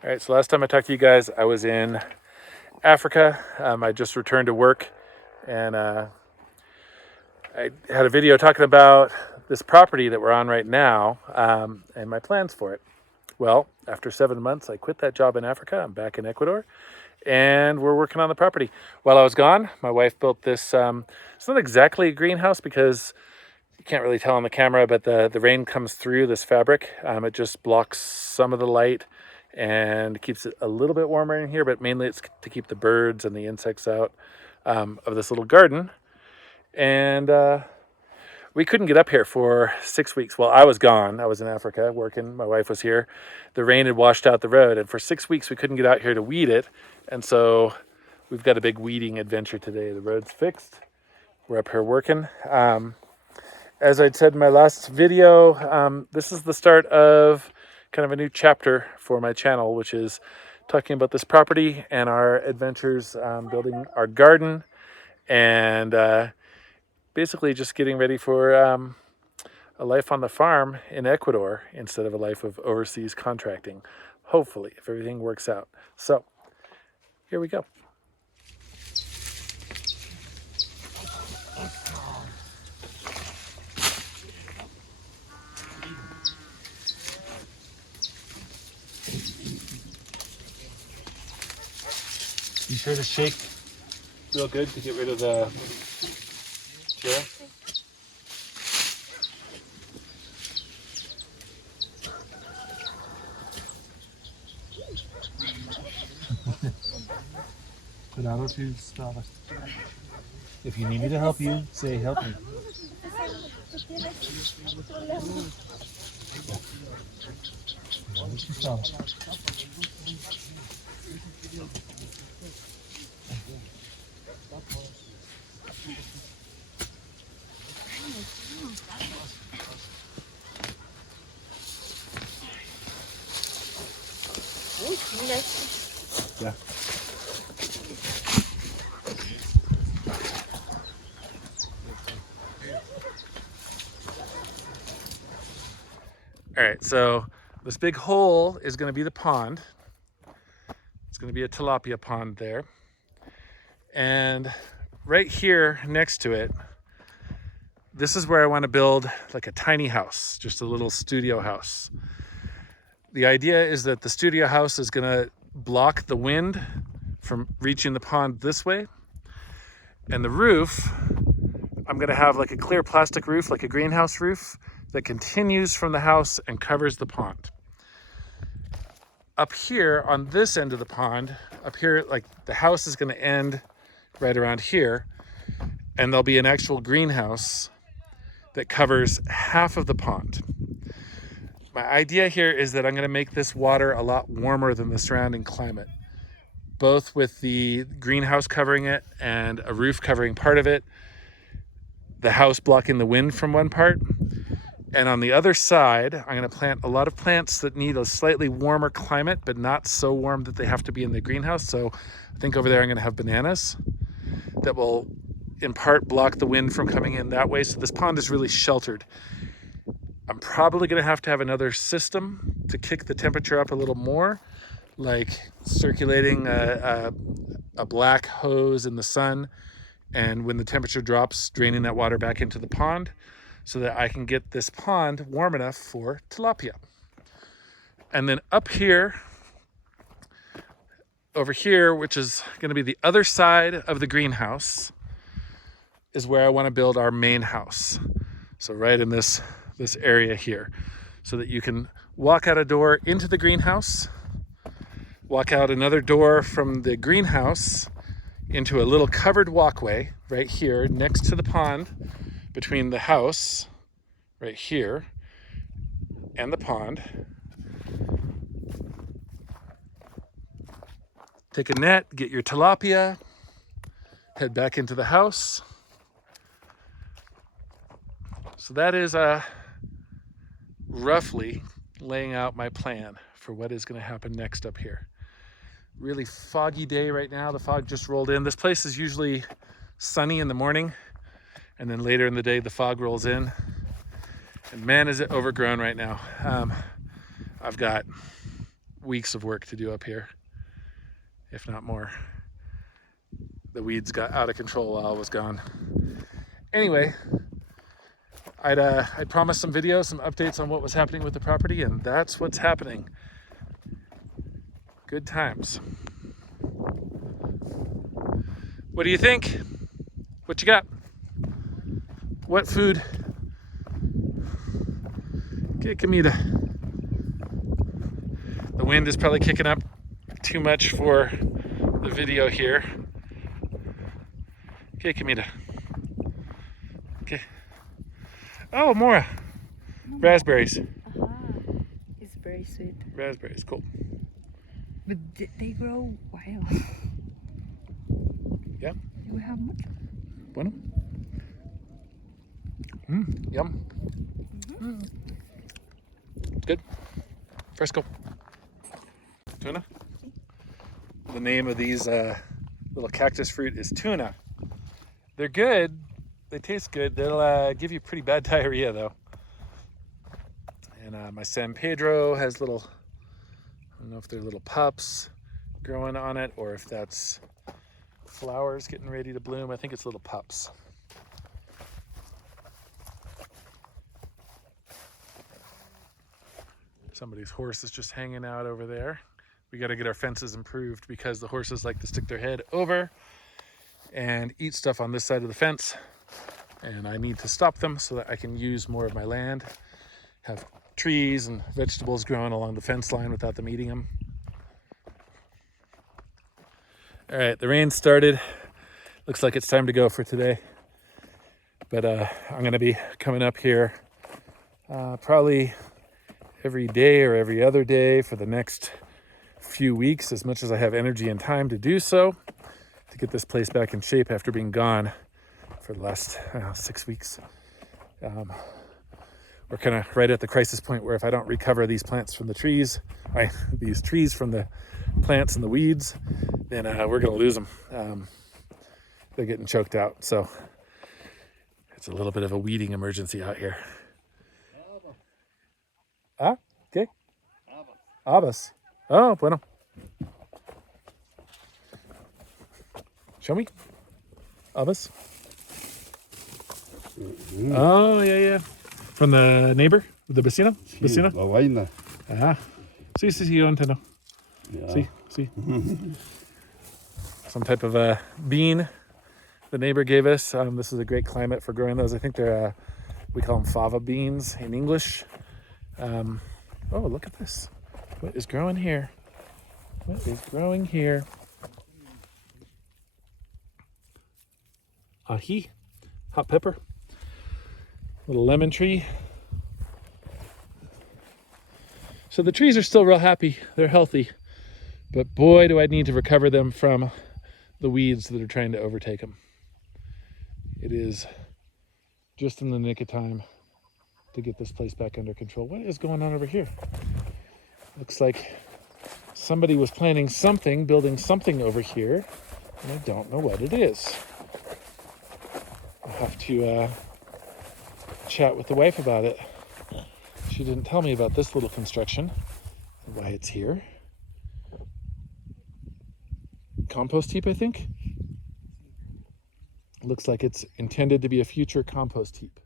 All right, so last time I talked to you guys, I was in Africa. I just returned to work, and I had a video talking about this property that we're on right now and my plans for it. Well, after 7 months, I quit that job in Africa. I'm back in Ecuador, and we're working on the property. While I was gone, my wife built this. It's not exactly a greenhouse because you can't really tell on the camera, but the rain comes through this fabric. It just blocks some of the light and keeps it a little bit warmer in here, but mainly it's to keep the birds and the insects out of this little garden. And we couldn't get up here for 6 weeks. Well, I was gone. I was in Africa working. My wife was here. The rain had washed out the road, and for 6 weeks we couldn't get out here to weed it. And so we've got a big weeding adventure today. The road's fixed. We're up here working. As I'd said in my last video, this is the start of kind of a new chapter for my channel, which is talking about this property and our adventures building our garden and basically just getting ready for a life on the farm in Ecuador instead of a life of overseas contracting, hopefully, if everything works out. So here we go. Be sure to shake real good to get rid of the chair. Cuidado to stop us. If you need me to help you, say help me. Yeah. All right, so this big hole is going to be the pond. It's going to be a tilapia pond there. And right here next to it, this is where I want to build like a tiny house, just a little studio house. The idea is that the studio house is going to block the wind from reaching the pond this way. And the roof, I'm going to have like a clear plastic roof, like a greenhouse roof, that continues from the house and covers the pond. Up here on this end of the pond, up here, like the house is going to end right around here, and there'll be an actual greenhouse that covers half of the pond. My idea here is that I'm going to make this water a lot warmer than the surrounding climate, both with the greenhouse covering it and a roof covering part of it, the house blocking the wind from one part. And on the other side, I'm going to plant a lot of plants that need a slightly warmer climate, but not so warm that they have to be in the greenhouse. So I think over there I'm going to have bananas that will in part block the wind from coming in that way. So this pond is really sheltered. I'm probably going to have another system to kick the temperature up a little more, like circulating a black hose in the sun, and when the temperature drops, draining that water back into the pond so that I can get this pond warm enough for tilapia. And then up here, over here, which is going to be the other side of the greenhouse, is where I want to build our main house. So right in this area here, so that you can walk out a door into the greenhouse, walk out another door from the greenhouse into a little covered walkway right here next to the pond, between the house right here and the pond. Take a net, get your tilapia, head back into the house. So that is roughly laying out my plan for what is going to happen next up here. Really foggy day right now. The fog just rolled in. This place is usually sunny in the morning, and then later in the day the fog rolls in, and man is it overgrown right now. I've got weeks of work to do up here, if not more. The weeds got out of control while I was gone. Anyway, I promised some videos, some updates on what was happening with the property, and that's what's happening. Good times. What do you think? What you got? What food? Okay, comida. The wind is probably kicking up too much for the video here. Okay, comida. Okay. Oh, Mora. Raspberries. It's very sweet. Raspberries, cool. But they grow wild. Yeah. Do we have much? Bueno. Yum. Good. Fresco. Tuna. The name of these little cactus fruit is tuna. They're good. They taste good. They'll give you pretty bad diarrhea though. And my San Pedro has little, I don't know if they're little pups growing on it or if that's flowers getting ready to bloom. I think it's little pups. Somebody's horse is just hanging out over there. We got to get our fences improved because the horses like to stick their head over and eat stuff on this side of the fence. And I need to stop them so that I can use more of my land, have trees and vegetables growing along the fence line without them eating them. All right, the rain started. Looks like it's time to go for today. But I'm gonna be coming up here probably every day or every other day for the next few weeks, as much as I have energy and time to do so, to get this place back in shape after being gone for the last 6 weeks. We're kind of right at the crisis point where if I don't recover these plants from the trees, these trees from the plants and the weeds, then we're gonna lose them. They're getting choked out, so it's a little bit of a weeding emergency out here. Ah, okay. Habas. Oh, bueno. Show me. Habas. Oh, yeah. From the neighbor? The vecino? Sí, Vecino? la vaina. Ah. Sí, yo entiendo. Yeah. Sí. Some type of bean the neighbor gave us. This is a great climate for growing those. I think they're, we call them fava beans in English. Oh, look at this. What is growing here? What is growing here? Ají, hot pepper, little lemon tree. So the trees are still real happy. They're healthy. But boy, do I need to recover them from the weeds that are trying to overtake them. It is just in the nick of time to get this place back under control. What is going on over here? Looks like somebody was planning something, building something over here, and I don't know what it is. I'll have to chat with the wife about it. She didn't tell me about this little construction, why it's here. Compost heap, I think. Looks like it's intended to be a future compost heap.